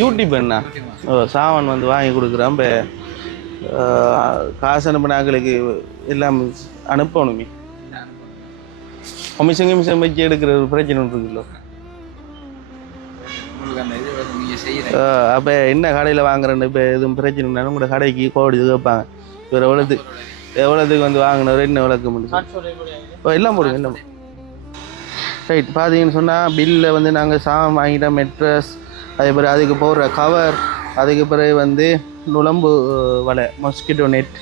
YouTube என்ன சாமான் வந்து வாங்கி கொடுக்குறேன். இப்போ காசு அனுப்பினாக்களுக்கு எல்லாம் அனுப்பணுமே. கமிஷன் வச்சு எடுக்கிற ஒரு பிரச்சனை இருக்குல்ல. அப்போ என்ன கடையில் வாங்குறேன்னு இப்போ எதுவும் பிரச்சனைனாலும் உங்களோட கடைக்கு கோடி கேட்பாங்க. இவர் எவ்வளோத்துக்கு வந்து வாங்கினவர் என்ன விளக்க முடியும்? எல்லாம் போடுங்க எல்லாம். ரைட், பார்த்தீங்கன்னு சொன்னால் பில்லில் வந்து நாங்கள் சாமான் வாங்கிட்டோம். மெட்ரஸ், அதே பிறகு அதுக்கு போடுற கவர், அதுக்கு பிறகு வந்து நுழம்பு வலை, மஸ்கிட்டோ நெட்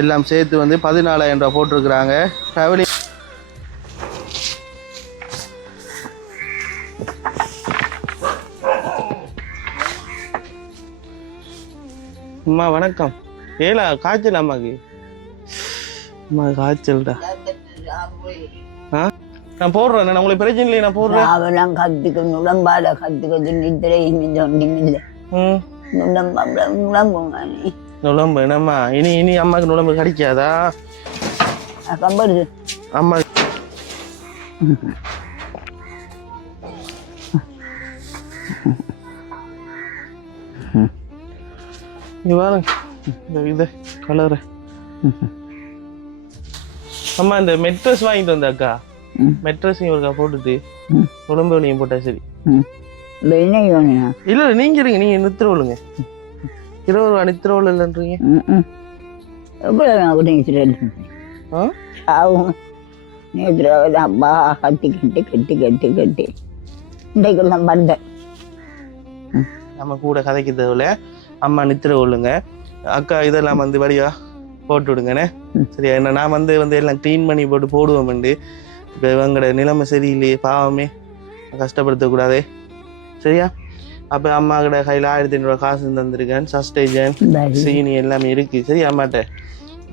எல்லாம் சேர்த்து வந்து 14,000 ரூபா போட்டிருக்கிறாங்க. ட்ராவலிங் அம்மா வணக்கம். ஏலா காய்ச்சல் அம்மாக்கு? அம்மா காய்ச்சல்டா. நான் போடுறேன், நான் உங்களுக்கு பிரச்சனை இல்லை, நான் போடுறேன். அவெல்லாம் கத்துக்க நுழம்பால கத்துக்க நித்திரை இல்லை. நுழம்பு என்னம்மா? இனி அம்மாக்கு நுழம்பு கிடைக்காதா? அம்மா இங்க பாருங்க இந்த கலரு. அம்மா இந்த மெட்ரஸ் வாங்கிட்டு வந்த அக்கா, மெட்ரஸையும் ஒருக்கா போட்டுட்டு உடம்பு வலியும் போட்டா சரி. இல்ல நீங்க இருங்க, நீங்க நித்திரவுளுங்க. 20 ரூபா நித்திரவுள் இல்லைன்றீங்க. அப்பா கட்டி கட்டி கட்டி கட்டி கட்டி இன்றைக்கெல்லாம் வந்தேன். நம்ம கூட கதைக்கு தேவையில்ல. அம்மா நித்திர கொள்ளுங்க. அக்கா இதெல்லாம் வந்து வழியா போட்டு விடுங்கண்ணே. சரியா? என்ன நான் வந்து எல்லாம் க்ளீன் பண்ணி போட்டு போடுவோம்ண்டு. இப்போ இவங்களோட நிலைமை சரியில்லையே, பாவமே, கஷ்டப்படுத்தக்கூடாதே. சரியா? அப்போ அம்மா கிட்ட கையில் 1500 ரூபா காசு தந்துருக்கேன். சஸ்டேஜன், சீனி எல்லாமே இருக்கு. சரி, அம்மாட்ட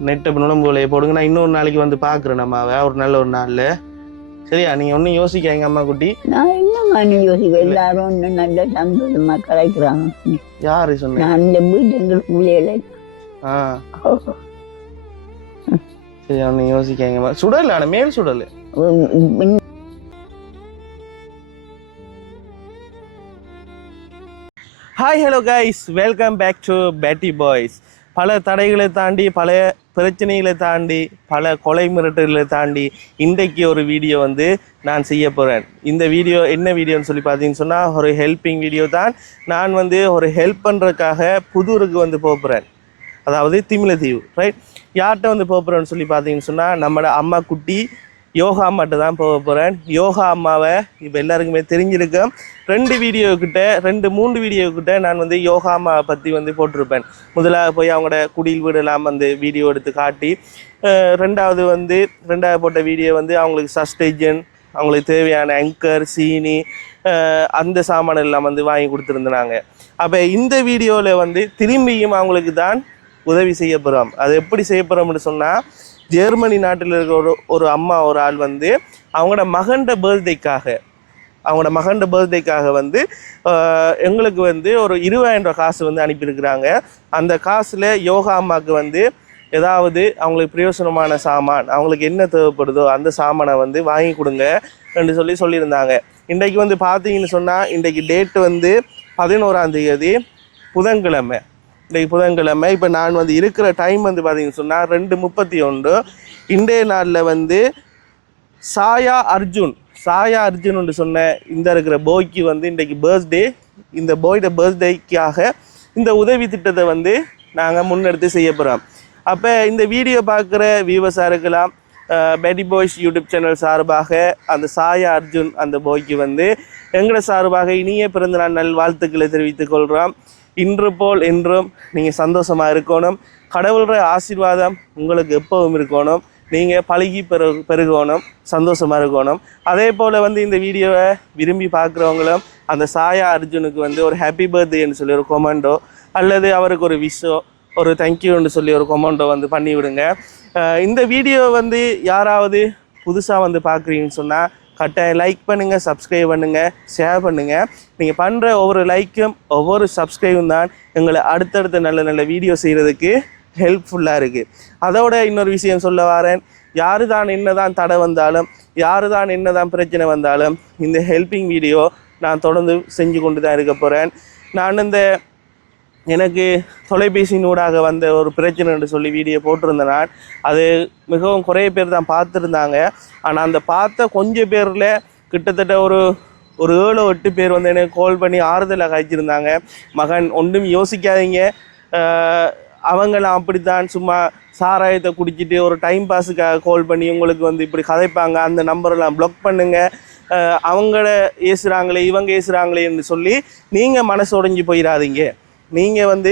நெட்டை நுழம்புலையே போடுங்க. நான் இன்னொரு நாளைக்கு வந்து பார்க்குறேன் அம்மாவை, ஒரு நல்ல ஒரு நாளில். சரியா? நீங்கள் ஒன்றும் யோசிக்காங்க அம்மா குட்டி. நான் என்னம்மா யோசிக்க, எல்லாரும் ஒன்றும் நல்ல சந்தோஷமா கலைக்கிறாங்க. யாரு சொன்னேன்? அந்த வீட்டு எங்களுக்கு பிள்ளைகளை. சரி, ஒன்றும் யோசிக்காங்கம்மா. சுடல, ஆனால் மேல் சுடலை. Hi, hello guys, welcome back to பேட்டி பாய்ஸ். பல தடைகளை தாண்டி, பல பிரச்சனைகளை தாண்டி, பல கொலை மிரட்டல்களை தாண்டி இன்றைக்கு ஒரு வீடியோ வந்து நான் செய்ய போகிறேன். இந்த வீடியோ என்ன வீடியோன்னு சொல்லி பார்த்தீங்கன்னு சொன்னால் ஒரு ஹெல்ப்பிங் வீடியோ தான். நான் வந்து ஒரு ஹெல்ப் பண்ணுறதுக்காக புதூருக்கு வந்து போகிறேன், அதாவது திமிலத்தீவு. ரைட், யார்கிட்ட வந்து போகிறேன்னு சொல்லி பார்த்தீங்கன்னு சொன்னால் நம்மளோட அம்மா குட்டி யோகா அம்மாட்ட தான் போக போகிறேன். யோகா அம்மாவை இப்போ எல்லாருக்குமே தெரிஞ்சிருக்கேன். 2 வீடியோ கிட்ட நான் வந்து யோகா அம்மாவை பற்றி வந்து போட்டிருப்பேன். முதலாக போய் அவங்களோட குடில் வீடெல்லாம் வந்து வீடியோ எடுத்து காட்டி, ரெண்டாவது போட்ட வீடியோ வந்து அவங்களுக்கு சஸ்டேஜன், அவங்களுக்கு தேவையான ஆங்கர், சீனி, அந்த சாமான் எல்லாம் வந்து வாங்கி கொடுத்துருந்தாங்க. அப்போ இந்த வீடியோவில் வந்து திரும்பியும் அவங்களுக்கு தான் உதவி செய்ய போகிறோம். அது எப்படி செய்ய போகிறோம்னு சொன்னால், ஜெர்மனி நாட்டில் இருக்கிற ஒரு அம்மா, ஒரு ஆள் வந்து அவங்களோட மகண்ட பர்த்டேக்காக வந்து எங்களுக்கு வந்து ஒரு 20,000 ரூபா காசு வந்து அனுப்பியிருக்கிறாங்க. அந்த காசில் யோகா அம்மாவுக்கு வந்து ஏதாவது அவங்களுக்கு பிரயோசனமான சாமான், அவங்களுக்கு என்ன தேவைப்படுதோ அந்த சாமானை வந்து வாங்கி கொடுங்க என்று சொல்லியிருந்தாங்க. இன்றைக்கு வந்து பார்த்தீங்கன்னு சொன்னால், இன்றைக்கு டேட்டு வந்து 11ஆம் தேதி புதன்கிழமை. இன்றைக்கு புதன்கிழமை. இப்போ நான் வந்து இருக்கிற டைம் வந்து பார்த்தீங்கன்னு சொன்னால் 2:31. இன்றைய நாளில் வந்து சாயா அர்ஜுன் சொன்ன இந்த இருக்கிற போய்க்கு வந்து இன்றைக்கு பர்த்டே. இந்த போயோட பர்த்டேக்காக இந்த உதவி திட்டத்தை வந்து நாங்கள் முன்னெடுத்து செய்ய போகிறோம். அப்போ இந்த வீடியோ பார்க்குற வியூவர்ஸாக இருக்கலாம், பேட்டி பாய்ஸ் யூடியூப் சேனல் சார்பாக அந்த சாயா அர்ஜுன் அந்த போய்க்கு வந்து எங்களோட சார்பாக இனிய பிறந்தநாள் நல்வாழ்த்துக்களை தெரிவித்துக் கொள்கிறோம். இன்று போல் என்றும் நீங்கள் சந்தோஷமாக இருக்கணும். கடவுளோட ஆசீர்வாதம் உங்களுக்கு எப்பவும் இருக்கணும். நீங்கள் பழகி பெருகணும், சந்தோஷமாக இருக்கணும். அதே போல் வந்து இந்த வீடியோவை விரும்பி பார்க்குறவங்களும் அந்த சாயா அர்ஜுனுக்கு வந்து ஒரு ஹாப்பி பர்த்டேன்னு சொல்லி ஒரு கொமெண்டோ, அல்லது அவருக்கு ஒரு விஷோ, ஒரு தேங்க்யூன்னு சொல்லி ஒரு கொமெண்டோ வந்து பண்ணிவிடுங்க. இந்த வீடியோ வந்து யாராவது புதுசாக வந்து பார்க்குறீங்கன்னு சொன்னால் கட்டாயம் லைக் பண்ணுங்கள், சப்ஸ்கிரைப் பண்ணுங்கள், ஷேர் பண்ணுங்கள். நீங்கள் பண்ணுற ஒவ்வொரு லைக்கும் ஒவ்வொரு சப்ஸ்கிரைபும் தான் எங்களை அடுத்தடுத்த நல்ல நல்ல வீடியோ செய்கிறதுக்கு ஹெல்ப்ஃபுல்லாக இருக்குது. அதோட இன்னொரு விஷயம் சொல்ல வரேன், யாரு தான் என்ன தான் தடை வந்தாலும், யாரு தான் என்ன தான் பிரச்சனை வந்தாலும் இந்த ஹெல்ப்பிங் வீடியோ நான் தொடர்ந்து செஞ்சு கொண்டு தான் இருக்க போகிறேன். நான் இந்த எனக்கு தொலைபேசியினூடாக வந்த ஒரு பிரச்சனைன்னு சொல்லி வீடியோ போட்டிருந்தேன் நான். அது மிகவும் குறைய பேர் தான் பார்த்துருந்தாங்க. ஆனால் அந்த பார்த்த கொஞ்சம் பேரில் கிட்டத்தட்ட ஒரு 7-8 பேர் வந்து எனக்கு கால் பண்ணி ஆறுதலாக காய்ச்சிருந்தாங்க. மகன் ஒன்றும் யோசிக்காதீங்க, அவங்களாம் அப்படித்தான் சும்மா சாராயத்தை குடிச்சிட்டு ஒரு டைம் பாஸுக்காக கால் பண்ணி உங்களுக்கு வந்து இப்படி கதைப்பாங்க, அந்த நம்பரெல்லாம் ப்ளாக் பண்ணுங்கள், அவங்கள ஏசுகிறாங்களே இவங்க ஏசுகிறாங்களேன்னு சொல்லி நீங்கள் மனசு உடைஞ்சி போயிடாதீங்க. நீங்கள் வந்து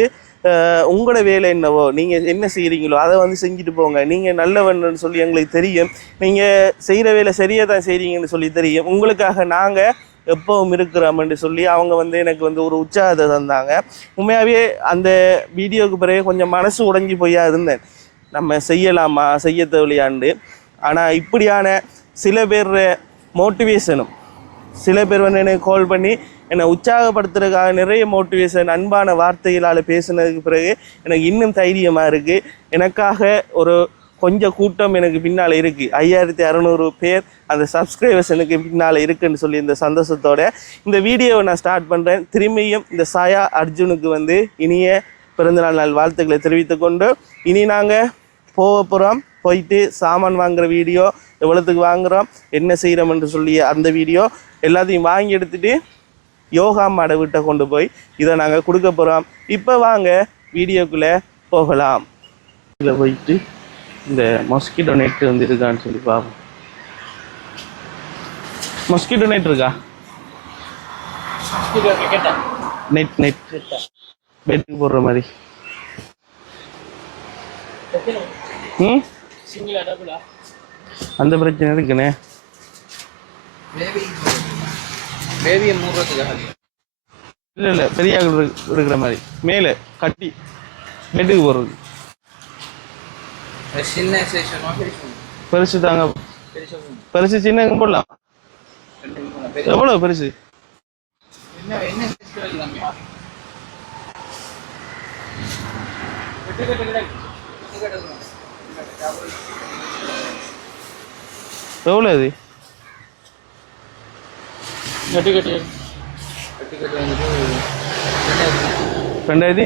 உங்களோட வேலை என்னவோ, நீங்கள் என்ன செய்கிறீங்களோ அதை வந்து செஞ்சுட்டு போங்க. நீங்கள் நல்லவன்னு சொல்லி எங்களுக்கு தெரியும், நீங்கள் செய்கிற வேலை சரியாக தான் செய்கிறீங்கன்னு சொல்லி தெரியும். உங்களுக்காக நாங்கள் எப்பவும் இருக்கிறோம்னு சொல்லி அவங்க வந்து எனக்கு வந்து ஒரு உற்சாகத்தை தந்தாங்க. உண்மையாகவே அந்த வீடியோவுக்கு பிறகு கொஞ்சம் மனசு உடைஞ்சி போயா இருந்தேன், நம்ம செய்யலாமா செய்ய தேவையாண்டு. ஆனால் இப்படியான சில பேர் மோட்டிவேஷனும், சில பேர் வந்து எனக்கு கால் பண்ணி என்னை உற்சாகப்படுத்துறதுக்காக நிறைய மோட்டிவேஷன் அன்பான வார்த்தைகளால் பேசுனதுக்கு பிறகு எனக்கு இன்னும் தைரியமாக இருக்குது. எனக்காக ஒரு கொஞ்சம் கூட்டம் எனக்கு பின்னால் இருக்குது, 5600 பேர் அந்த சப்ஸ்கிரைபர்ஸ் எனக்கு பின்னால் இருக்குதுன்னு சொல்லி இந்த சந்தோஷத்தோட இந்த வீடியோவை நான் ஸ்டார்ட் பண்ணுறேன். திரும்பியும் இந்த சாயா அர்ஜுனுக்கு வந்து இனிய பிறந்தநாள் நாள் வாழ்த்துக்களை தெரிவித்து கொண்டு இனி நாங்கள் போகிறோம். போயிட்டு சாமான் வாங்குகிற வீடியோ, எவ்வளோத்துக்கு வாங்குகிறோம், என்ன செய்கிறோம் என்று சொல்லி அந்த வீடியோ எல்லாத்தையும் வாங்கி எடுத்துகிட்டு யோகா மாட வீட்டை கொண்டு போய் இதை நாங்கள் கொடுக்க போகிறோம். இப்போ வாங்க வீடியோக்குள்ளே போகலாம். இதில் போயிட்டு இந்த மஸ்கிட்டோ நெட் வந்து இருக்கான்னு சொல்லி பார்ப்போம். மஸ்கிட்டோ நெட் இருக்கா? நெட் நெட் பெட்டுக்கு போடுற மாதிரி. அந்த பிரச்சனை இருக்குண்ணே. இல்லை பெரிய இருக்கிற மாதிரி மேலே கட்டி பெட்டுக்கு போடுறது. பெருசு தாங்க, பெருசு சின்ன போடலாம். எவ்வளோ பெருசு? எவ்வளோ அது? கட்டி 2000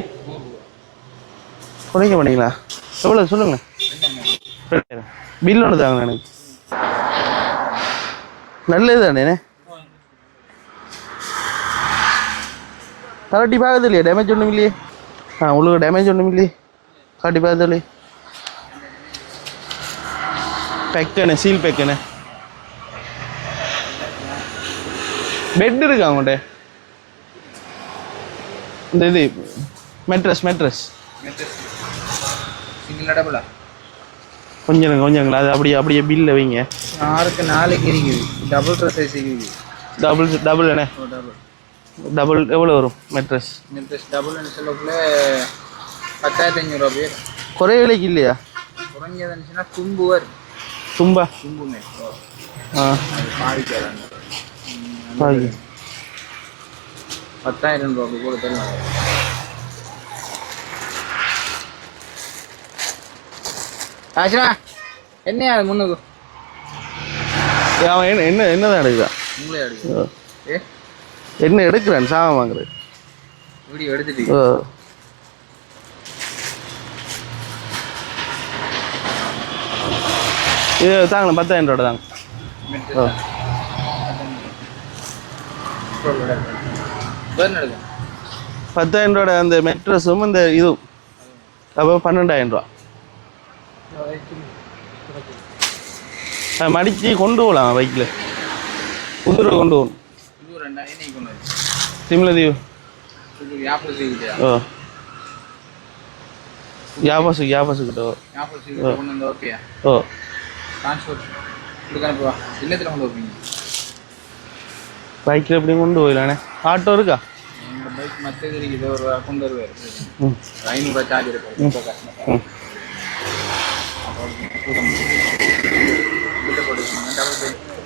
குறைக்க மாட்டீங்களா? எவ்வளோ சொல்லுங்க. 2000 பில் ஒன்று தாங்க எனக்கு. நல்லது தானே? கரெக்டி பார்க்கறது இல்லையா? டேமேஜ் ஒன்றும் இல்லையே. உங்களுக்கு டேமேஜ் ஒன்றும் இல்லையே, காட்டி பார்க்கறது இல்லையே. பேக்கண்ணே, சீல் பேக்கண்ணே. பெட் இருக்கா உங்கள்கிட்ட? இந்த இது மெட்ரஸ் கொஞ்சங்களா? அது அப்படியே பில்ல வைங்க. 6க்கு 4 இருக்குது. டபுள் சைஸ் இருக்குது. டபுள் என்ன? டபுள் எவ்வளோ வரும் மெட்ரஸ்? டபுள் சொல்லக்குள்ள 10,500 ரூபா. குறைய விலைக்கு இல்லையா? குறைஞ்சதுன்னா தும்பு வரும். தும்பா? தும்புமே. பாதிக்காது. 10,000 ரூபா கூட தரலாம். ஆச்சா என்ன முன்னுக்கு அவன் என்னதான் எடுக்கிறான்? உங்களே எடுக்க என்ன எடுக்கிறான்? சாமான் வாங்குறது வீடியோ எடுத்துட்டு இது தாங்கண்ணா. 10,000 ரூபா தாங்க. 10,000 ரூபா அந்த மெட்ரஸும் இந்த இதுவும் அப்போ 12,000 ரூபா. மடித்து கொண்டு போகலாம் பைக்கில். புதுரை கொண்டு போகணும். சிம்லதீவு. ஓ யாபாசுக்கிட்ட. ஓ பைக்கில் எப்படி கொண்டு போயிடலானே? ஆட்டோ இருக்கா? பைக் மற்றது இருக்குது. ஒரு கொண்டு வருவார். 500 சார்ஜ் இருக்கு.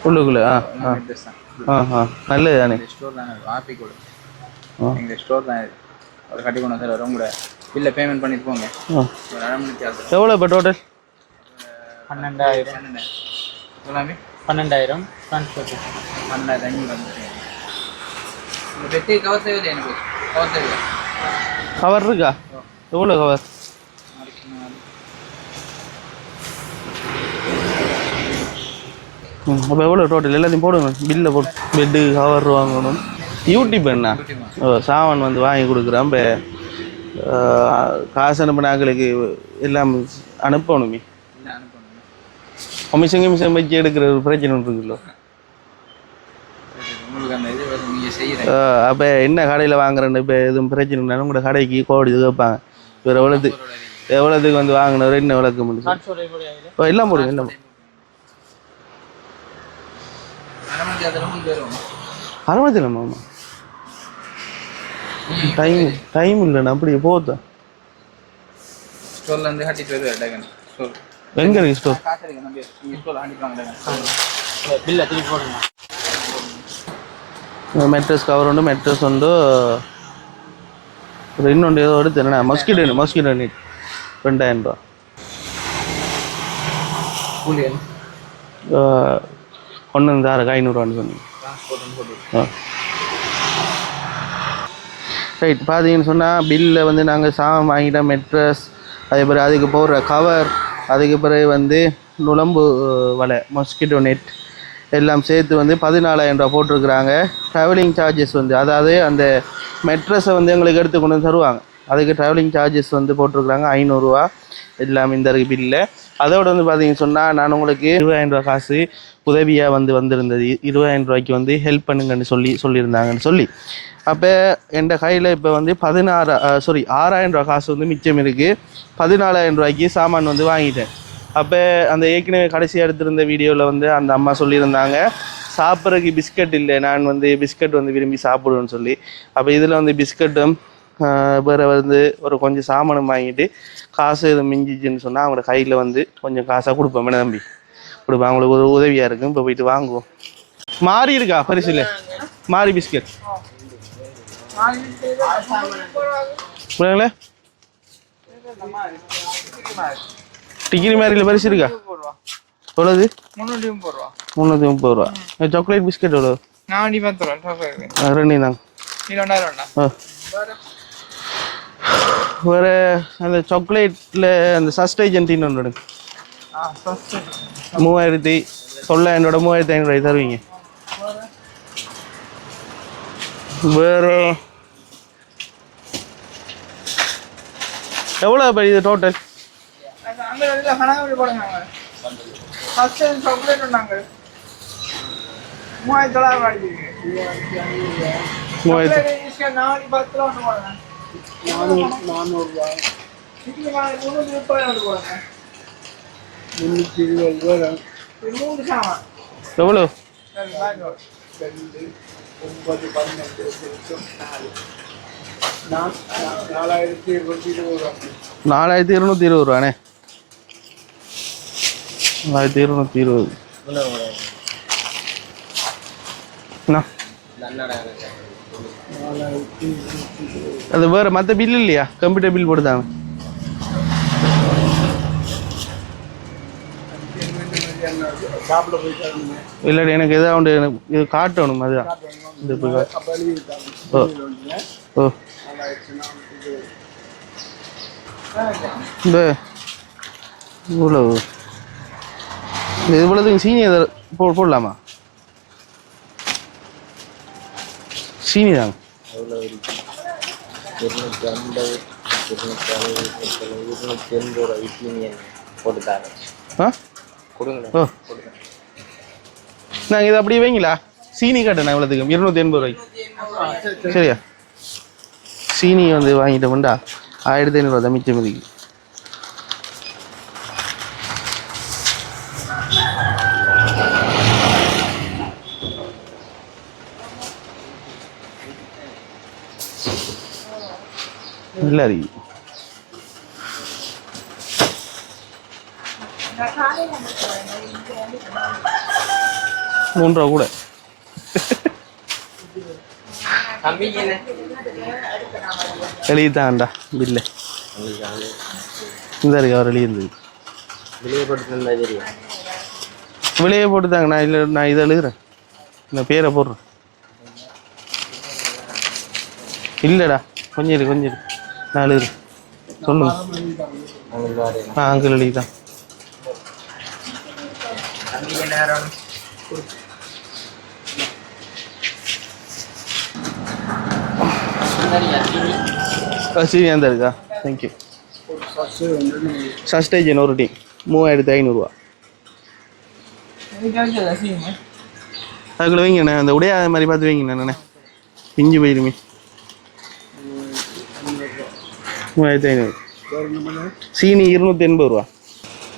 உள்ளுக்குள்ள நல்லது தானே? ஸ்டோர் தானே, ஆப்பி கூட எங்கள் ஸ்டோர் தான். இது ஒரு கட்டி கொண்டு சார் வரும் கூட பில்லை பேமெண்ட் பண்ணிட்டு போங்க. ஒரு அரை மணிக்கு ஆகுது. எவ்வளோ இப்போ டோட்டல்? 12,000 எல்லாமே 12,000 ட்ரான்ஸ்போர்ட் 12,500. இந்த பெட்டி கவர் தேவையில்லை எனக்கு. கவர் தெரியும். கவர் இருக்கா? எவ்வளோ கவர்? அப்போ எவ்வளோ டோட்டல் எல்லாத்தையும் போடுங்க, பில்லை போட்டு. பெட்டு கவர் வாங்கணும். யூடியூப் என்ன சாமான் வந்து வாங்கி கொடுக்குறேன். இப்போ காசு அனுப்பின ஆக்களுக்கு எல்லாம் அனுப்பணுமே. கமிஷன் கமிஷன் வச்சு எடுக்கிற ஒரு பிரச்சனை இருக்குல்ல. அப்போ என்ன கடையில் வாங்குறேன்னு இப்போ எதுவும் பிரச்சனைனாலும் உங்களோட கடைக்கு கோடி கேட்பாங்க. வேறு எவ்வளோத்துக்கு வந்து வாங்கினவர் என்ன விளக்க முடியும்? எல்லாம் போடுங்க, எல்லாம் அரவணைத்திலம்மா. டைம் இல்லைண்ணா, அப்படியே போதா. எங்க இருக்கு ஸ்டோர்? மெட்ரஸ் கவர் உண்டு, மெட்ரஸ் உண்டு. இன்னொன்று ஏதோ எடுத்து என்ன மஸ்கிட்டோ நெட் 2000 ரூபா. கொண்டு வந்து 500 சொன்னீங்க. ரைட். பார்த்தீங்கன்னு சொன்னால் பில்லில் வந்து நாங்கள் சாமான் வாங்கிட்டோம். மெட்ரஸ், அதே பிறகு அதுக்கு போடுற கவர், அதுக்கு பிறகு வந்து நுழம்பு வலை, மஸ்கிட்டோ நெட் எல்லாம் சேர்த்து வந்து 14,000 ரூபா போட்டிருக்கிறாங்க. ட்ராவலிங் சார்ஜஸ் வந்து, அதாவது அந்த மெட்ரஸை வந்து எங்களுக்கு எடுத்து கொண்டு வந்து தருவாங்க. அதுக்கு ட்ராவலிங் சார்ஜஸ் வந்து போட்டிருக்கிறாங்க 500 ரூபா எல்லாம் இந்த பில்லில். அதோட வந்து பார்த்தீங்கன்னு சொன்னால் நான் உங்களுக்கு 20,000 ரூபா காசு உதவியாக வந்திருந்தது. 20,000 ரூபாய்க்கு வந்து ஹெல்ப் பண்ணுங்கன்னு சொல்லியிருந்தாங்கன்னு சொல்லி. அப்போ என் கையில் இப்போ வந்து 6,000 ரூபா காசு வந்து மிச்சம் இருக்குது. 14,000 ரூபாய்க்கு சாமான் வந்து வாங்கிட்டேன். அப்போ அந்த ஏற்கனவே கடைசியாக எடுத்திருந்த வீடியோவில் வந்து அந்த அம்மா சொல்லியிருந்தாங்க சாப்பிட்றதுக்கு பிஸ்கட் இல்லை, நான் வந்து பிஸ்கட் வந்து விரும்பி சாப்பிடுவேன்னு சொல்லி. அப்போ இதில் வந்து பிஸ்கட்டும் வேறு வந்து ஒரு கொஞ்சம் சாமானும் வாங்கிட்டு காசு எதுவும் மிஞ்சிச்சுன்னு சொன்னால் அவங்களோட கையில் வந்து கொஞ்சம் காசாக கொடுப்பேன். மேடம் தம்பி கொடுப்பேன், அவங்களுக்கு ஒரு உதவியாக இருக்கும். இப்போ போயிட்டு வாங்குவோம். மாறி இருக்கா பரிசில்? மாறி பிஸ்கட் டிகிரி மாதிரில பரிசு இருக்கா? எவ்வளவு? 330 ரூபா. சாக்லேட் பிஸ்கட் எவ்வளோ? 2 தாங்க. வேறு அந்த சாக்லேட்டில் அந்த சஸ்டைஜன்ட்டின்னு ஒன்று 3,500 தருவீங்க. வேறு எவ்வளோ இது டோட்டல்? எவ்வளோ? 4,220 ரூபாண்ணே. 4,220. அது வேறு மற்ற பில் இல்லையா? கம்ப்யூட்டர் பில் போட்டுதாங்க. இல்லாட்டி எனக்கு எதாவது இது காட்டணும். அதுதான் இது ஓ ஓ இந்த இவ்வளவு இவ்வளோதுக்கு சீனி எதை போடலாமா? சீனி தாங்க. 250 போட்டுத்தாங்க. கொடுங்க. ஓ நாங்கள் இதை அப்படியே வைங்களா? சீனி கட்டணா இவ்வளோத்துக்கு 280 ரூபாய்க்கு. சரியா? சீனி வந்து வாங்கிட்டோம்டா 1,500 ரூபா மிச்சம் இருக்கு. நல்லா இருக்கு. ₹3 கூட எழுதித்தான்டா பில்லு. இந்த இருக்கு அவர் எழுதியிருந்தது. வெளியே போட்டுதாங்க. நான் இதை எழுதுறேன், இந்த பேரை போடுறேன். இல்லைடா கொஞ்சம் இரு 4 இரு சொல்லுங்க. அங்கிள் எழுதிதான் சரி அந்த இருக்கா. தேங்க்யூ. சஸ்டேஜன் ஒரு டீ 3500 அதுக்குள்ள வைங்கண்ணே. அந்த உடையாத மாதிரி பார்த்து வைங்கண்ணே. பிஞ்சு போயிருமே. 3500. சீனி 280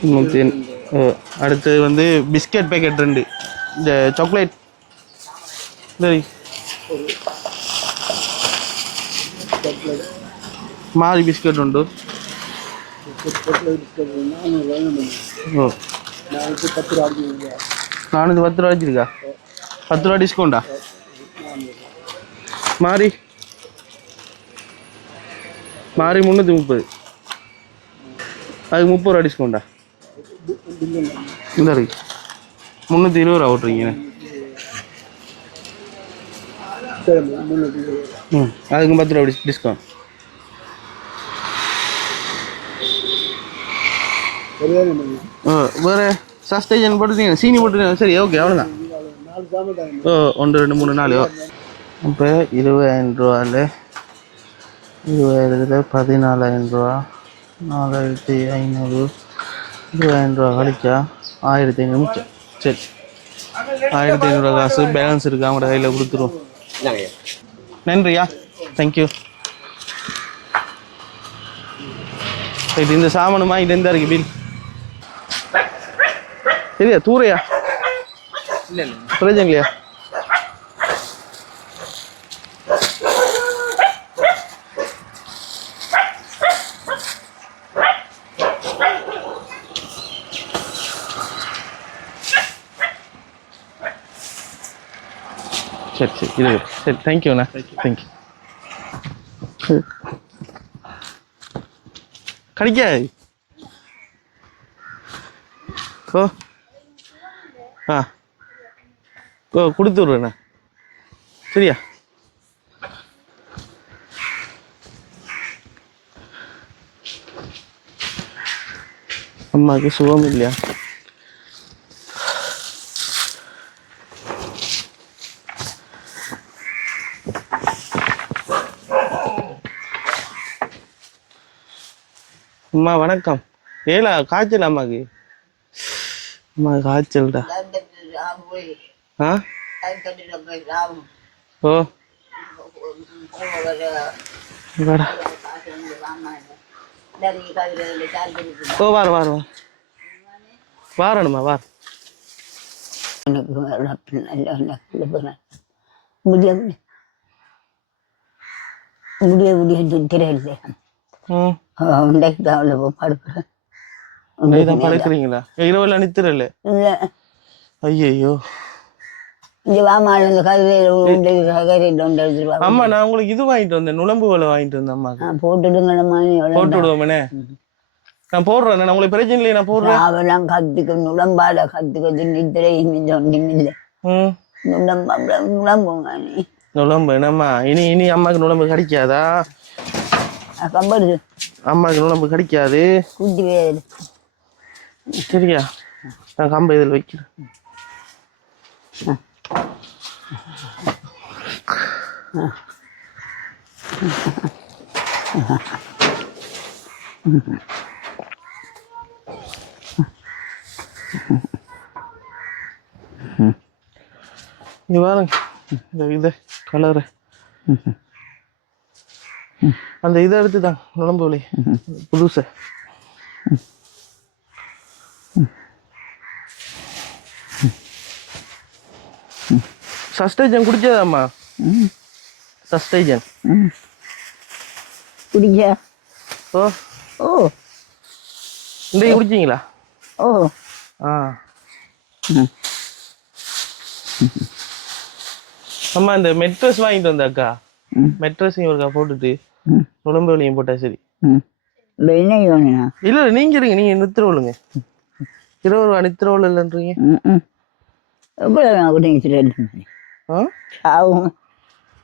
280. அடுத்து வந்து பிஸ்கட் பேக்கெட் 2. இந்த சாக்லேட் சரி மாறி பிஸ்கட் உண்டு. ஓ 410 ரூபா வச்சிருக்கா. 10 ரூபா டிஸ்கவுண்டா மாறி 330. அதுக்கு 30 ரூபா டிஸ்கவுண்டா இந்த இருக்கு. 320 ரூபா ஓட்டுறீங்க. அதுக்கு 10 ரூபா டிஸ்கவுண்ட். வேறு சஸ்டேஜன் போட்டுருக்கீங்க. சீனி போட்டுருக்கீங்க. சரி ஓகே அவ்வளோதான். 1 2 3 4. இப்போ 20,000 ரூபாயில் 20,000 14,000 ரூபா 4,500. 20,000 ரூபா கழிச்சா 1,500 மிச்சம். சரி 1,500 ரூபா காசு பேலன்ஸ் இருக்கு. அவங்களோட கையில் கொடுத்துருவோம். நன்றியா. தேங்க்யூ. ரைட் இந்த சாமானுமா இது எந்த இருக்கு பில் சரியா தூரையா இல்லை இல்லை பிரயோஜனம் இல்லையா. சரி இது சரி தேங்க்யூண்ணா. தேங்க்யூ. கடிக்காது. ஓ ஆ ஓ கொடுத்து விட்றேண்ணா. சரியா அம்மாவுக்கு சுகம் இல்லையா. அம்மா வணக்கம். ஏலா காய்ச்சல் அம்மாக்கு. அம்மா காய்ச்சல்டா. ஆ ஓ ஓ வாரணுமா வார தெரியல. படுக்கிறீங்களா. இரவெல்லாம் நித்திரல. ஐயோ அம்மா நான் உங்களுக்கு இது வாங்கிட்டு வந்தேன். நுழம்பு வேலை வாங்கிட்டு வந்தேன். அம்மாக்கு போட்டு விடுவோமே. நான் போடுறேன். நான் உங்களுக்கு பிரச்சனை இல்லையே. நான் போடுறேன். அவெல்லாம் கத்துக்க நுழம்பால கத்துக்கிறது நித்திரையும் இல்லை. நுழம்பு என்னம்மா இனி அம்மாக்கு நுழம்பு கிடைக்காதா. அம்மாக்கு நுழம்பு கிடைக்காது. சரியா நான் கம்பை இதில் வைக்கிறேன். இங்க பாருங்க இந்த கலரு அந்த இதை எடுத்துதான் நுழம்பு வலி புதுசை. சஸ்டேஜன் குடிச்சதாம்மா. சஸ்டேஜன் குடிச்சா. ஓ ஓ இன்றைக்கு குடிச்சிங்களா. ஓ ஆ அம்மா இந்த மெட்ரஸ் வாங்கிட்டு வந்தாக்கா. மெட்ரஸையும் ஒருக்கா போட்டுட்டு நுழம்பு வலியும் போட்டா சரி. இல்ல நீங்க இருங்க. நீங்க நித்திரவுளுங்க. 20 ரூபா நித்திரவுள் இல்லைன்றீங்க.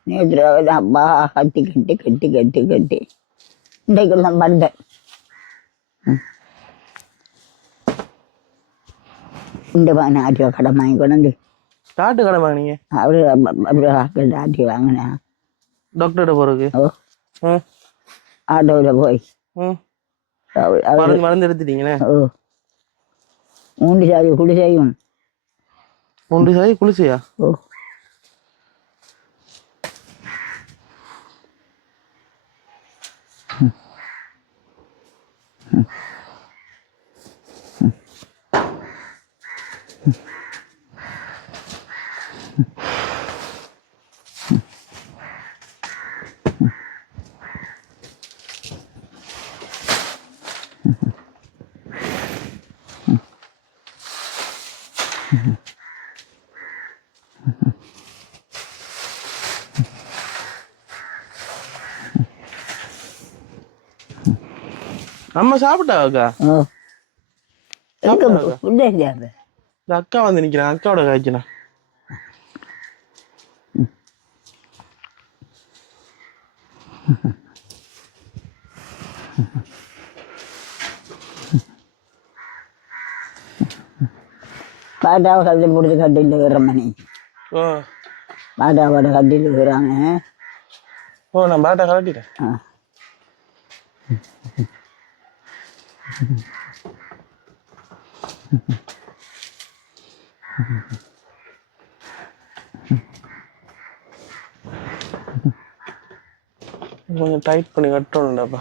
நேற்று அப்பா கட்டி கட்டி கட்டி கட்டி கட்டி இன்றைக்கெல்லாம் வந்தேன். இந்த நாட்டில் கடை வாங்கி கொண்டு காட்டு கடை வாங்கினீங்க அவரு ஆக்கள் ஆட்டி வாங்கினேன். டாக்டர்கிட்ட போறதுக்கு ம் ஆட்டோவில் போய் மருந்து எடுத்துட்டீங்கண்ணே. 3 சாதி குடிசையும் 3 சாதி குளிசையா? ஓ அம்மா சாப்பிட்டாக்கா? இந்த அக்கா வந்து நிக்கிறேன், அக்காவோட காய்ச்சினா பாட்டாவை கட்டில் பிடிச்சி கட்டில் இருக்கிற மணி. ஓ பாட்டாவோட கட்டில் இருக்கிறாங்க. ஓ நான் பாட்டா கலட்டிட்டேன். கொஞ்சம் டைட் பண்ணி கட்டணும்டாப்பா.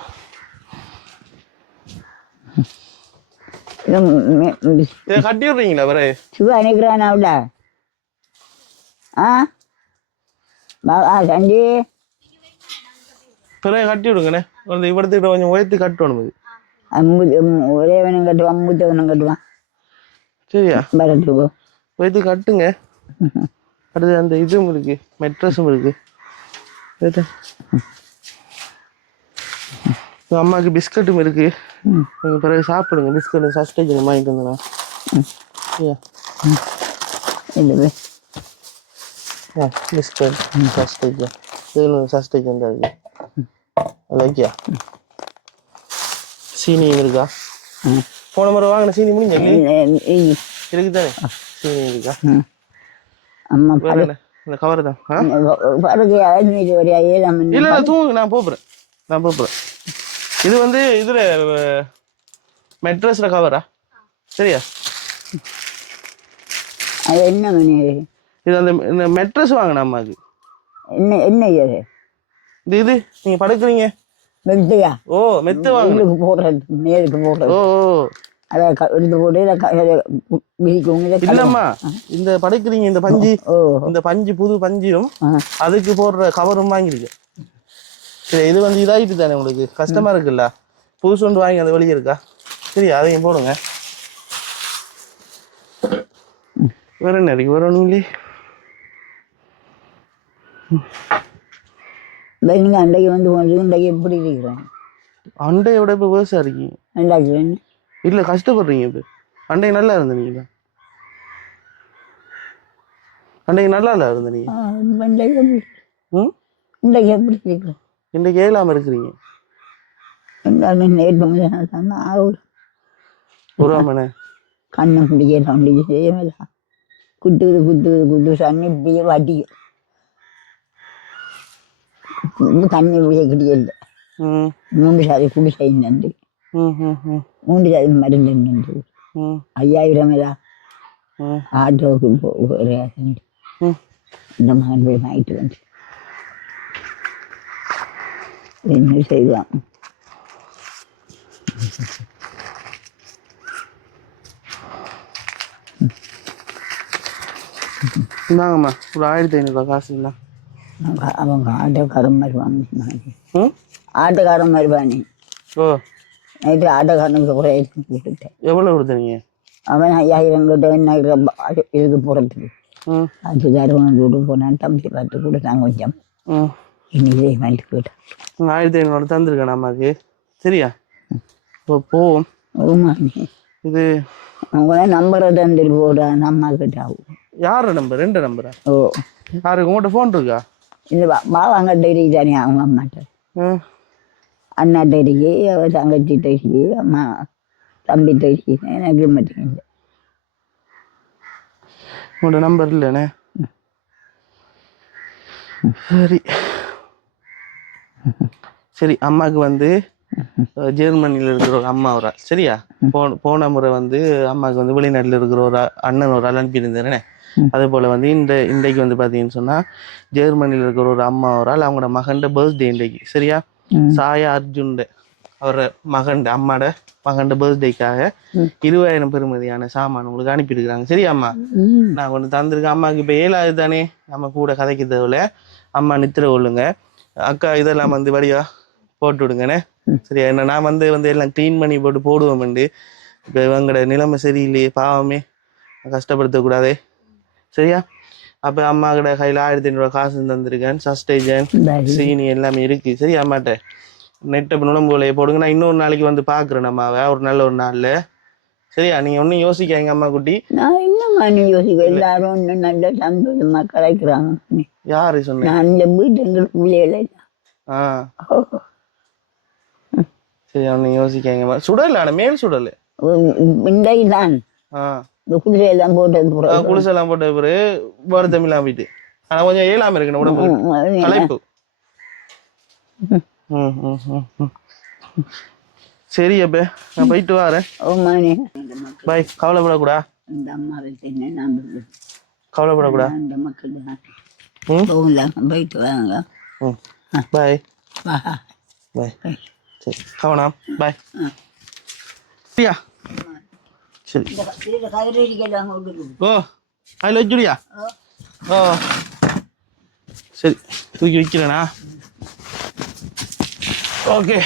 இதை கட்டி விடுறீங்களா? வேற சுவா நினைக்கிறான் அவள. சண்டி பிறகு கட்டி விடுங்கண்ணே. அந்த இவடத்துக்கிட்ட கொஞ்சம் உயர்த்தி கட்டணும். இது ஒரே வேணும் கட்டுவான், மூத்தவனும் கட்டுவான். சரியா? வரட்டு உயர்த்தி கட்டுங்க. அடுத்து அந்த இதுவும் இருக்கு, மெட்ரஸும் இருக்கு. அம்மாவுக்கு பிஸ்கட்டும் இருக்கு. நீங்கள் பிறகு சாப்பிடுங்க. பிஸ்கட் சஸ்டேஜ் வாங்கிட்டு வந்தேண்ணா. பிஸ்கட் சஸ்டேஜ் இதில் சஸ்டேஜ் வந்து இருக்கு. லைக்கியா சீனியும் இருக்கா? போன முறை வாங்கின சீனி முடிஞ்ச இருக்குதானே? சீனி இருக்கா? அம்மா இந்த கவர் தான். இல்லை தூங்கு, நான் போகிறேன். இது வந்து இதுல மெட்ரஸ்ல கவரா? சரியா? அது என்ன மணி? இது அந்த மெட்ரஸ் வாங்கின அம்மாக்கு. என்ன இது நீங்க படுக்கிறீங்க மெத்தையா? ஓ மெத்த வாங்க போடுறது, மேலுக்கு போடுறது. ஓ அதை எடுத்து போட்டு இல்லம்மா, இந்த படுக்கிறீங்க இந்த பஞ்சு, இந்த பஞ்சு புது பஞ்சும் அதுக்கு போடுற கவரும் வாங்கிருக்கு. சரி, இது வந்து இதாகிட்டு தானே உங்களுக்கு கஷ்டமா இருக்குல்ல? புதுசு ஒன்று வாங்கி அந்த வெளியே இருக்கா? சரி, அதையும் போடுங்க. வேற என்ன இருக்கு? வேற ஒன்றும் இல்லையே. நீங்கள் அண்டைக்கு வந்து போனது இன்றைக்கு எப்படி இருக்கிறேன்? அண்டையோட இப்போ வேர்ஸாக இருக்கீங்க. நல்லா இல்லை, கஷ்டப்படுறீங்க. இப்போ அண்டைக்கு நல்லா இருந்தீங்களா? அன்றைக்கு நல்லா இல்லை இருந்தீங்க. இன்றைக்கு எப்படி இருக்கிறேன்? இன்றைக்கு ஏழாமல் இருக்கிறீங்க. கண்ணை பிடிக்க செய்யல. குத்து தண்ணி இப்படியே வடியும். தண்ணி இப்படியே கிடையாது. 3 சாதி குடிசை நண்டு, 3 சாதி மருந்து நண்டு. 5000 ஆட்டோவுக்கு போகிறேன். இந்த மகன் போய் வாங்கிட்டு வந்து என்ன செய்வான்? இந்தாங்கம்மா, ஒரு 1500 காசு இல்லை. அவங்க ஆட்டோக்காரன் வருவாங்க. ஆட்டோக்காரன் வருவானே. ஓ, நைட்டு ஆட்டோக்காரனுக்கு கூட போட்டுட்டேன். எவ்வளோ கொடுத்தீங்க? அவன் 5000 கிட்ட என்ன இதுக்கு போகிறதுக்கு. அது தருவன் கூட்டு போனான். தம்பி பார்த்து கொடுத்தாங்க கொஞ்சம். இன்னைக்கு வாங்கிட்டு போயிட்டான். 1500 தந்துருக்கேன் அம்மாக்கு. சரியா? இப்போ போவோம். இது அவங்க நம்பரை தந்துட்டு போட அம்மா கிட்ட ஆகும். யாரோட நம்பர்? 2 நம்பரா? ஓ, யாருக்கு? உங்கள்கிட்ட ஃபோன் இருக்கா? இந்த பாவாங்கட்ட தானே அவங்க அம்மாட்ட ம் அண்ணாட்ட இருக்கு தங்கச்சிட்ட இருக்கு அம்மா தம்பிட்ட இருக்கு எனக்கு மாட்டேங்குது உங்களோட நம்பர் இல்லைண்ணே சரி சரி அம்மாவுக்கு வந்து ஜெர்மனியில் இருக்கிற ஒரு அம்மா ஒரு ஆள் சரியா போன முறை வந்து அம்மாவுக்கு வந்து வெளிநாட்டில் இருக்கிற ஒரு அண்ணன் ஒரு ஆள் அனுப்பியிருந்தேனே அதே போல் வந்து இன்றைக்கு வந்து பார்த்தீங்கன்னு சொன்னால் ஜெர்மனியில் இருக்கிற ஒரு அம்மா ஒரு ஆள் அவங்களோட மகன்ட பர்த்டே இன்றைக்கு சரியா சாயா அர்ஜுன்ட அவரோட அம்மாட மகன்ட பர்த்டேக்காக 20,000 பெறுமதியான சாமான் உங்களுக்கு அனுப்பியிருக்கிறாங்க சரியா அம்மா நான் கொண்டு தந்திருக்கேன் அம்மாவுக்கு இப்போ 7,000 தானே நம்ம கூட கதைக்கு தேவையில்ல அம்மா நித்திர கொள்ளுங்க அக்கா இதெல்லாம் வந்து வழியா போட்டு விடுங்கண்ணே சரியா என்ன நான் வந்து எல்லாம் க்ளீன் பண்ணி போட்டு போடுவோம்ண்டு இப்போ இவங்களோட நிலைமை சரியில்லையே பாவமே கஷ்டப்படுத்தக்கூடாதே சரியா அப்போ அம்மா கிட்ட கையில் 1,500 காசு தந்திருக்கேன் சஸ்டேஜன் சீனி எல்லாமே இருக்கு சரி அம்மாட்ட நெட்டை நுழம்புலையே போடுங்க நான் இன்னொரு நாளைக்கு வந்து பார்க்குறேன் அம்மாவை ஒரு நல்ல ஒரு நாளில் சரியா நீங்கள் ஒன்றும் யோசிக்காங்க அம்மா குட்டி நான் என்னம்மா நீ யோசிக்க எல்லாரும் ஒன்று நல்ல சந்தோஷமா கலைக்கிறாங்க யாரு சொன்னேன் நான் இந்த வீட்டு எங்களுக்கு பிள்ளைகள ஆ சரி ஒன்றும் யோசிக்காங்கம்மா சுடல மேல் சுடல் இன்றை தான் ஆ இந்த குதிரையெல்லாம் போட்டது குளிசெல்லாம் போட்ட பிறகு வருத்தமில்லாம் போயிட்டு ஆனா கொஞ்சம் ஏழாம இருக்கணும் உடம்பு களைப்பு சரி அப்ப நான் போயிட்டு வரேன் பாய் கவலைப்படக்கூடா இந்த அம்மாவை என்ன நான் கவலைப்படக்கூடா இந்த மக்கள் தான் போயிட்டு வாங்க பாய் பாய் சரி கவனம் பாய் சரியா சரி ஓ அதில் வச்சுடியா ஓ சரி தூக்கி வைக்கிறேண்ணா ஓகே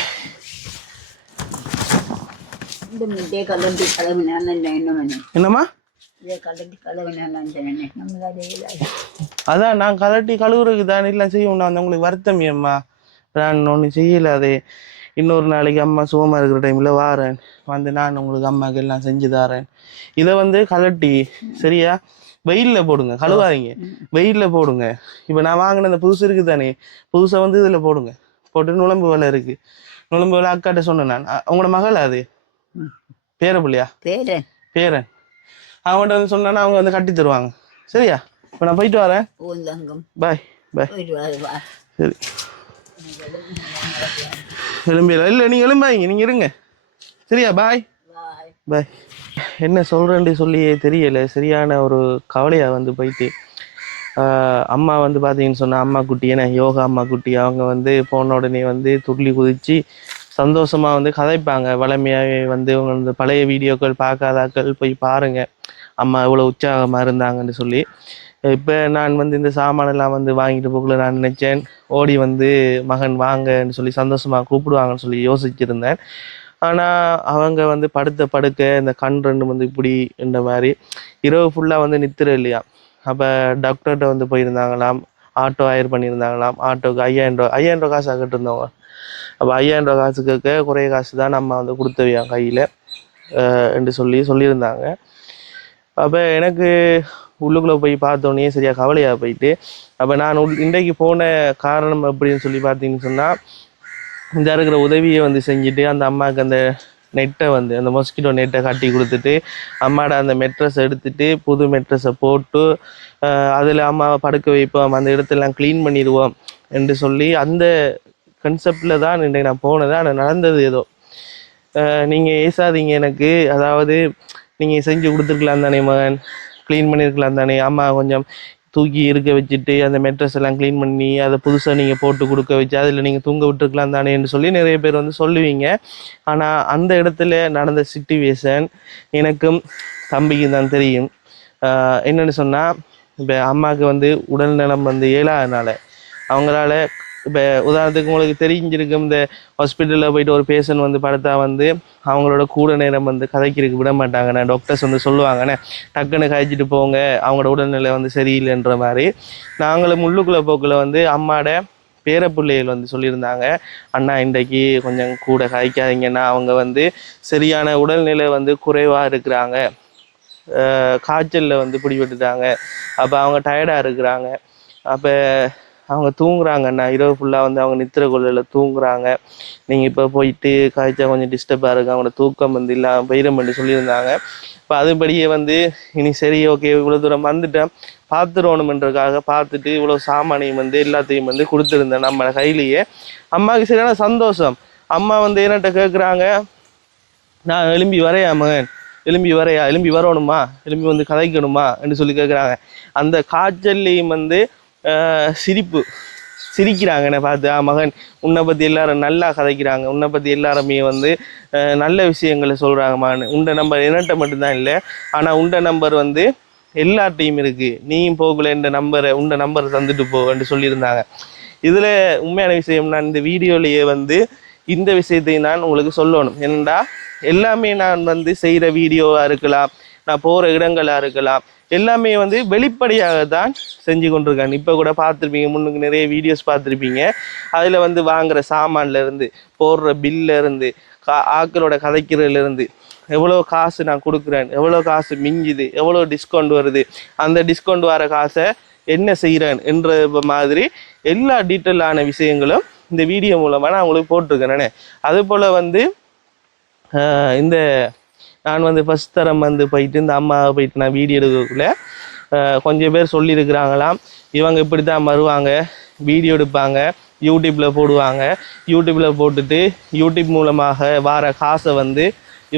என்னம்மா அதான் நான் கலட்டி கழுவுறதுக்கு தானே எல்லாம் செய்யும் நான் உங்களுக்கு வருத்தம் அம்மா நான் ஒன்று செய்யல அது இன்னொரு நாளைக்கு அம்மா சுகமாக இருக்கிற டைமில் வாரேன் வந்து நான் உங்களுக்கு அம்மாவுக்கு எல்லாம் செஞ்சு தரேன் இதை வந்து கலட்டி சரியா வெயிலில் போடுங்க கழுவாதீங்க வெயிலில் போடுங்க இப்போ நான் வாங்கின அந்த புதுசு இருக்குது தானே புதுசை வந்து இதில் போடுங்க போட்டு நுழம்பு வேலை இருக்குது நுழம்பு வேலை அக்காட்ட சொன்னேன் நான் உங்களோட மகள் அது பேர பிள்ளையா பேரன் அவங்கள்ட்ட வந்து சொன்னா அவங்க வந்து கட்டி தருவாங்க சரியா இப்போ நான் போயிட்டு வரேன் பாய் பாய் சரி எலும்பியல இல்லை நீங்கள் எலும்பாங்க நீங்கள் இருங்க சரியா பாய் பாய் என்ன சொல்கிறேன்னு சொல்லியே தெரியலை சரியான ஒரு கவலையாக வந்து போயிட்டு அம்மா வந்து பார்த்தீங்கன்னு சொன்னால் அம்மா குட்டி ஏன்னா யோகா அம்மா குட்டி அவங்க வந்து போன உடனே வந்து துள்ளி குதித்து சந்தோஷமாக வந்து கதைப்பாங்க வளமையாகவே வந்து உங்களது பழைய வீடியோக்கள் பார்க்காதாக்கள் போய் பாருங்கள் அம்மா எவ்வளோ உற்சாகமாக இருந்தாங்கன்னு சொல்லி இப்போ நான் வந்து இந்த சாமானெல்லாம் வந்து வாங்கிட்டு போகல நான் நினச்சேன் ஓடி வந்து மகன் வாங்கன்னு சொல்லி சந்தோஷமாக கூப்பிடுவாங்கன்னு சொல்லி யோசிச்சிருந்தேன் ஆனால் அவங்க வந்து படுக்க இந்த கண் ரெண்டும் வந்து இப்படி இந்த மாதிரி இரவு ஃபுல்லாக வந்து நித்திர இல்லையா அப்போ டாக்டர்கிட்ட வந்து போயிருந்தாங்களாம் ஆட்டோ ஹயர் பண்ணியிருந்தாங்களாம் ஆட்டோக்கு 5,000 ரூபா காசு கட்டிருந்தவங்க அப்போ 5,000 ரூபா காசு கேட்க குறைய காசு தான் நம்ம வந்து கொடுத்தவையா கையில் என்று சொல்லியிருந்தாங்க அப்போ எனக்கு உள்ளுக்குள்ளே போய் பார்த்தோன்னே சரியாக கவலையாக போயிட்டு அப்போ நான் இன்றைக்கு போன காரணம் அப்படின்னு சொல்லி பார்த்தீங்கன்னு சொன்னால் இந்த இருக்கிற உதவியை வந்து செஞ்சுட்டு அந்த அம்மாவுக்கு அந்த நெட்டை வந்து அந்த மொஸ்கிட்டோ நெட்டை கட்டி கொடுத்துட்டு அம்மாவோட அந்த மெட்ரஸை எடுத்துட்டு புது மெட்ரஸை போட்டு அதில் அம்மாவை படுக்க வைப்போம் அந்த இடத்தெல்லாம் க்ளீன் பண்ணிடுவோம் என்று சொல்லி அந்த கன்செப்டில் தான் இன்றைக்கு நான் போனது ஆனால் நடந்தது ஏதோ நீங்கள் ஏசாதீங்க எனக்கு அதாவது நீங்கள் செஞ்சு கொடுத்துருக்கலாம் தானே மகன் க்ளீன் பண்ணியிருக்கலாம் தானே அம்மா கொஞ்சம் தூக்கி இருக்க வச்சுட்டு அந்த மெட்ரஸ் எல்லாம் க்ளீன் பண்ணி அதை புதுசாக நீங்கள் போட்டு கொடுக்க வச்சு அதில் நீங்கள் தூங்க விட்டுருக்கலாம் தானேன்னு சொல்லி நிறைய பேர் வந்து சொல்லுவீங்க ஆனால் அந்த இடத்துல நடந்த சிச்சுவேஷன் எனக்கும் தம்பிக்கும் தான் தெரியும் என்னென்னு சொன்னால் இப்போ அம்மாவுக்கு வந்து உடல்நலம் வந்து இயலாதனால அவங்களால இப்போ உதாரணத்துக்கு உங்களுக்கு தெரிஞ்சிருக்கும் இந்த ஹாஸ்பிட்டலில் போயிட்டு ஒரு பேஷண்ட் வந்து படுத்தா வந்து அவங்களோட கூட நேரம் வந்து கதைக்கிறதுக்கு விட மாட்டாங்கண்ணே டாக்டர்ஸ் வந்து சொல்லுவாங்கண்ணே டக்குன்னு கழிச்சிட்டு போங்க அவங்களோட உடல்நிலை வந்து சரியில்லைன்ற மாதிரி நாங்களும் முள்ளுக்குள்ள போக்கில் வந்து அம்மாவோட பேரப்பிள்ளைகள் வந்து சொல்லியிருந்தாங்க அண்ணா இன்றைக்கு கொஞ்சம் கூட கழிக்காதீங்கன்னா அவங்க வந்து சரியான உடல்நிலை வந்து குறைவாக இருக்கிறாங்க காய்ச்சலில் வந்து பிடிபட்டுட்டாங்க அப்போ அவங்க டயர்டாக இருக்கிறாங்க அப்போ அவங்க தூங்குறாங்கண்ணா, இரவு ஃபுல்லாக வந்து அவங்க நித்திரை கொள்ளையில் தூங்குறாங்க. நீங்கள் இப்போ போயிட்டு காய்ச்சா கொஞ்சம் டிஸ்டர்பாக இருக்கு, அவங்களோட தூக்கம் வந்து இல்லாமல் போயிடும்னு சொல்லியிருந்தாங்க. இப்போ அதுபடியே வந்து இனி சரி ஓகே இவ்வளோ தூரம் வந்துட்டேன் பார்த்துடணுமென்றதுக்காக பார்த்துட்டு இவ்வளோ சாமானையும் வந்து எல்லாத்தையும் வந்து கொடுத்துருந்தேன் நம்ம கையிலேயே. அம்மாவுக்கு சரியான சந்தோஷம். அம்மா வந்து என்னட்ட கேட்குறாங்க, நான் எலும்பி வரையா மகன், எலும்பி வரையா, எலும்பி வரணுமா, எலும்பி வந்து கதைக்கணுமா என்று சொல்லி கேட்குறாங்க. அந்த காய்ச்சல்லையும் வந்து சிரிக்கிறாங்க என்னை பார்த்து. மகன் உன்னை பற்றி எல்லாரும் நல்லா கதைக்கிறாங்க, உன்னை பற்றி எல்லாருமே வந்து நல்ல விஷயங்களை சொல்கிறாங்க மகன். உண்ட நம்பர் என்னட்ட மட்டும்தான் இல்லை, ஆனால் உண்ட நம்பர் வந்து எல்லார்ட்டையும் இருக்குது, நீயும் போகல என்ற நம்பரை உண்ட நம்பரை தந்துட்டு போன்னு சொல்லியிருந்தாங்க. இதில் உண்மையான விஷயம், நான் இந்த வீடியோலேயே வந்து இந்த விஷயத்தை நான் உங்களுக்கு சொல்லணும். என்னடா எல்லாமே நான் வந்து செய்கிற வீடியோவாக இருக்கலாம், நான் போகிற இடங்களாக இருக்கலாம், எல்லாமே வந்து வெளிப்படையாக தான் செஞ்சு கொண்டிருக்கேன். இப்போ கூட பார்த்துருப்பீங்க, முன்னுக்கு நிறைய வீடியோஸ் பார்த்துருப்பீங்க. அதில் வந்து வாங்குகிற சாமான்லேருந்து, போடுற பில்லேருந்து, ஆக்களோட கதைக்கிறதுலேருந்து, எவ்வளோ காசு நான் கொடுக்குறேன், எவ்வளோ காசு மிஞ்சுது, எவ்வளோ டிஸ்கவுண்ட் வருது, அந்த டிஸ்கவுண்ட் வர காசை என்ன செய்கிறேன் என்ற மாதிரி எல்லா டீட்டெயிலான விஷயங்களும் இந்த வீடியோ மூலமாக நான் உங்களுக்கு போட்டிருக்கேன். நானே அதுபோல் வந்து இந்த நான் வந்து ஃபஸ்ட் தரம் வந்து போயிட்டு இந்த அம்மாவை போயிட்டு நான் வீடியோ எடுக்கக்குள்ள கொஞ்சம் பேர் சொல்லியிருக்கிறாங்களாம், இவங்க இப்படி தான் வருவாங்க, வீடியோ எடுப்பாங்க, யூடியூப்பில் போடுவாங்க, யூடியூப்பில் போட்டுட்டு யூடியூப் மூலமாக வர காசை வந்து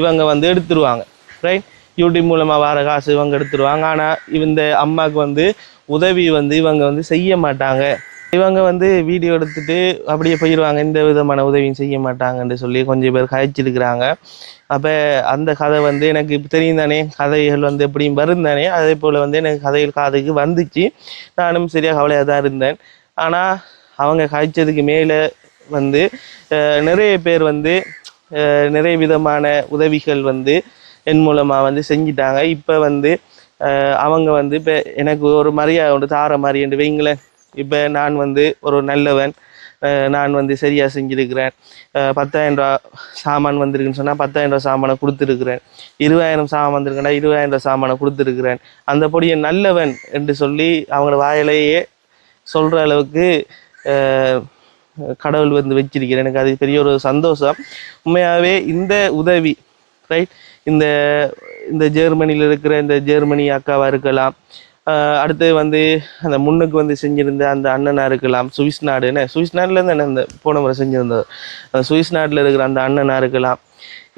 இவங்க வந்து எடுத்துருவாங்க. ரைட், யூடியூப் மூலமாக வர காசு இவங்க எடுத்துருவாங்க. ஆனால் இந்த அம்மாவுக்கு வந்து உதவி வந்து இவங்க வந்து செய்ய மாட்டாங்க, இவங்க வந்து வீடியோ எடுத்துட்டு அப்படியே போயிடுவாங்க, எந்த விதமான உதவியும் செய்ய மாட்டாங்கன்னு சொல்லி கொஞ்சம் பேர் கழிச்சிருக்கிறாங்க. அப்போ அந்த கதை வந்து எனக்கு தெரியும் தானே, கதைகள் வந்து எப்படியும் வரும் தானே, அதே போல் வந்து எனக்கு கதைகள் காதுக்கு வந்துச்சு. நானும் சரியாக கவலையாக தான் இருந்தேன். ஆனால் அவங்க கழிச்சதுக்கு மேலே வந்து நிறைய பேர் வந்து நிறைய விதமான உதவிகள் வந்து என் மூலமாக வந்து செஞ்சிட்டாங்க. இப்போ வந்து அவங்க வந்து இப்போ எனக்கு ஒரு மரியாதை ஒன்று தார மாதிரி என்று வைங்களேன். இப்போ நான் வந்து ஒரு நல்லவன், நான் வந்து சரியாக செஞ்சுருக்கிறேன், 10,000 ரூபா சாமான் வந்திருக்குன்னு சொன்னால் 10,000 ரூபா சாமானை கொடுத்துருக்குறேன், 20,000 சாமான் வந்திருக்குன்னா 20,000 ரூபா சாமானை கொடுத்துருக்குறேன், அந்த பொடியை நல்லவன் என்று சொல்லி அவங்களோட வாயிலேயே சொல்கிற அளவுக்கு கடவுள் வந்து வச்சிருக்கிறேன். எனக்கு அது பெரிய ஒரு சந்தோஷம். உண்மையாகவே இந்த உதவி ரைட், இந்த இந்த ஜெர்மனியில் இருக்கிற இந்த ஜெர்மனி அக்காவாக இருக்கலாம், அடுத்து வந்து அந்த முன்னுக்கு வந்து செஞ்சுருந்த அந்த அண்ணனாக இருக்கலாம், சுவிஸ் நாடுன்னு சுவிஸ் நாட்டிலேருந்து என்ன இந்த போன முறை செஞ்சுருந்தது, அந்த சுவிஸ் நாட்டில் இருக்கிற அந்த அண்ணனாக இருக்கலாம்.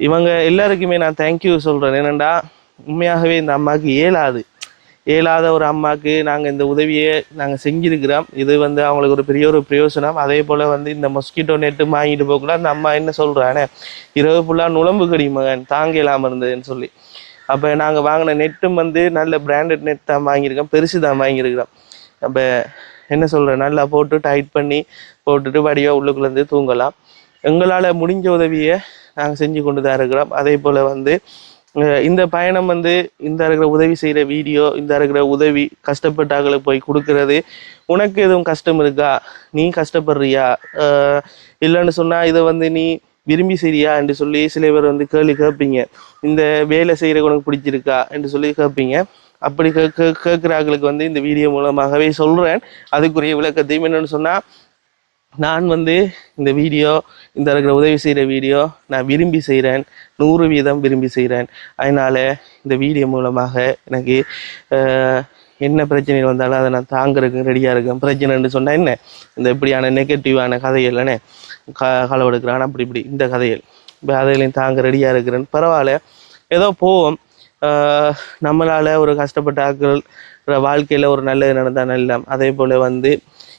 இவங்க எல்லாருக்குமே நான் தேங்க்யூ சொல்கிறேன். ஏனெண்டா உண்மையாகவே இந்த அம்மாவுக்கு இயலாத ஒரு அம்மாவுக்கு நாங்கள் இந்த உதவியை நாங்கள் செஞ்சுருக்கிறோம். இது வந்து அவங்களுக்கு ஒரு பெரிய ஒரு பிரயோசனம். அதே போல் வந்து இந்த மொஸ்கிட்டோ நெட்டு வாங்கிட்டு போகக்கூட அந்த அம்மா என்ன சொல்கிறானே, இரவு ஃபுல்லாக நுழம்பு கடி மகன் தாங்க இல்லாமல் இருந்ததுன்னு சொல்லி. அப்போ நாங்கள் வாங்கின நெட்டும் வந்து நல்ல பிராண்டட் நெட் தான் வாங்கியிருக்கோம், பெருசு தான் வாங்கியிருக்கிறோம். அப்போ என்ன சொல்கிறேன், நல்லா போட்டு டைட் பண்ணி போட்டுட்டு வடிவாக உள்ளுக்குள்ளேருந்து தூங்கலாம். எங்களால் முடிஞ்ச உதவியை நாங்கள் செஞ்சு கொண்டு தான் இருக்கிறோம். அதே போல் வந்து இந்த பயணம் வந்து இந்த இருக்கிற உதவி செய்கிற வீடியோ, இந்த இருக்கிற உதவி கஷ்டப்பட்டாக்களுக்கு போய் கொடுக்கறது, உனக்கு எதுவும் கஷ்டம் இருக்கா, நீ கஷ்டப்படுறியா, இல்லைன்னு சொன்னால் இதை வந்து நீ விரும்பி செய்றியா என்று சொல்லி சில பேர் வந்து கேள்வி கேட்பீங்க. இந்த வேலை செய்கிற உனக்கு பிடிச்சிருக்கா என்று சொல்லி கேட்பீங்க. அப்படி கேட்குறாங்களுக்கு வந்து இந்த வீடியோ மூலமாகவே சொல்கிறேன். அதுக்குரிய விளக்கத்தையும் என்னென்னு சொன்னால், நான் வந்து இந்த வீடியோ, இந்த இருக்கிற உதவி செய்கிற வீடியோ நான் விரும்பி செய்கிறேன், 100% விரும்பி செய்கிறேன். அதனால் இந்த வீடியோ மூலமாக எனக்கு என்ன பிரச்சனைகள் வந்தாலும் அதை நான் தாங்கிறதுக்கு ரெடியாக இருக்கேன். பிரச்சனைன்னு சொன்னால் என்ன, இந்த இப்படியான நெகட்டிவான கதைகள்னே களவெடுக்கிறான், அப்படி இப்படி இந்த கதைகள், இப்போ அதையிலையும் தாங்க ரெடியாக இருக்கிறேன். பரவாயில்ல, ஏதோ போவோம். நம்மளால் ஒரு கஷ்டப்பட்ட ஆட்கள் வாழ்க்கையில் ஒரு நல்லது நடந்தால் நல்ல. அதே போல் வந்து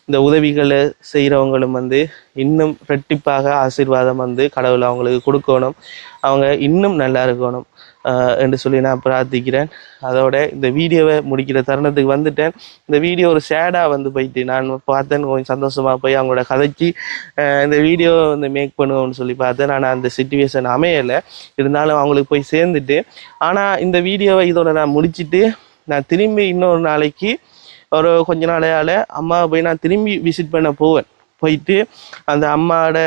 இந்த உதவிகளை செய்கிறவங்களும் வந்து இன்னும் ரெட்டிப்பாக ஆசீர்வாதம் வந்து கடவுள் அவங்களுக்கு கொடுக்கணும், அவங்க இன்னும் நல்லா இருக்கணும் என்று சொல்லி நான் பிரார்த்திக்கிறேன். அதோட இந்த வீடியோவை முடிக்கிற தருணத்துக்கு வந்துட்டேன். இந்த வீடியோ ஒரு சேடாக வந்து போயிட்டு நான் பார்த்தேன், கொஞ்சம் சந்தோஷமாக போய் அவங்களோட கதைச்சி இந்த வீடியோ வந்து மேக் பண்ணுவோம்னு சொல்லி பார்த்தேன். ஆனால் அந்த சிச்சுவேஷன் அமையலை. இருந்தாலும் அவங்களுக்கு போய் சேர்ந்துட்டு, ஆனால் இந்த வீடியோவை இதோட நான் முடிச்சுட்டு நான் திரும்பி இன்னொரு நாளைக்கு ஒரு கொஞ்ச நாளையால் அம்மாவை போய் நான் திரும்பி விசிட் பண்ண போவேன். போயிட்டு அந்த அம்மாவோட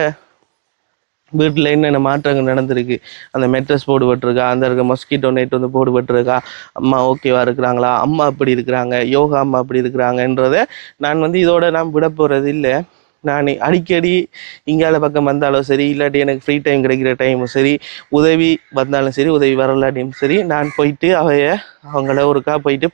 வீட்டில் என்னென்ன மாற்றங்கள் நடந்திருக்கு, அந்த மெட்ரஸ் போடுபட்டிருக்கா, அந்த இருக்க மொஸ்கிட்டோ நெட் வந்து போடுபட்டிருக்கா, அம்மா ஓகேவா இருக்கிறாங்களா, அம்மா அப்படி இருக்கிறாங்க, யோகா அம்மா அப்படி இருக்கிறாங்கன்றதை நான் வந்து இதோட நான் விட போகிறது இல்லை. நான் அடிக்கடி இங்கால பக்கம் வந்தாலும் சரி, இல்லாட்டி எனக்கு ஃப்ரீ டைம் கிடைக்கிற டைமும் சரி, உதவி வந்தாலும் சரி, உதவி வரலாட்டியும் சரி, நான் போயிட்டு அவங்கள ஒருக்கா போயிட்டு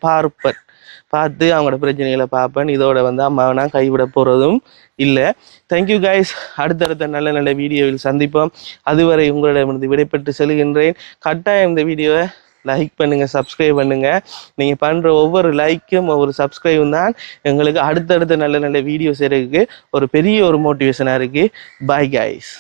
பார்த்து அவங்களோட பிரச்சனைகளை பார்ப்பேன். இதோட வந்து அம்மாவை நான் கைவிட போகிறதும் இல்லை. Thank you guys. அடுத்தடுத்த நல்ல நல்ல வீடியோவில் சந்திப்போம். அதுவரை உங்களிடமிருந்து விடைபெற்று செல்கின்றேன். கட்டாயம் இந்த வீடியோவை லைக் பண்ணுங்கள், சப்ஸ்கிரைப் பண்ணுங்கள். நீங்கள் பண்ணுற ஒவ்வொரு லைக்கும் ஒவ்வொரு சப்ஸ்கிரைபும் தான் எங்களுக்கு அடுத்தடுத்த நல்ல நல்ல வீடியோ செய்கிறதுக்கு ஒரு பெரிய ஒரு மோட்டிவேஷனாக இருக்குது. Bye guys.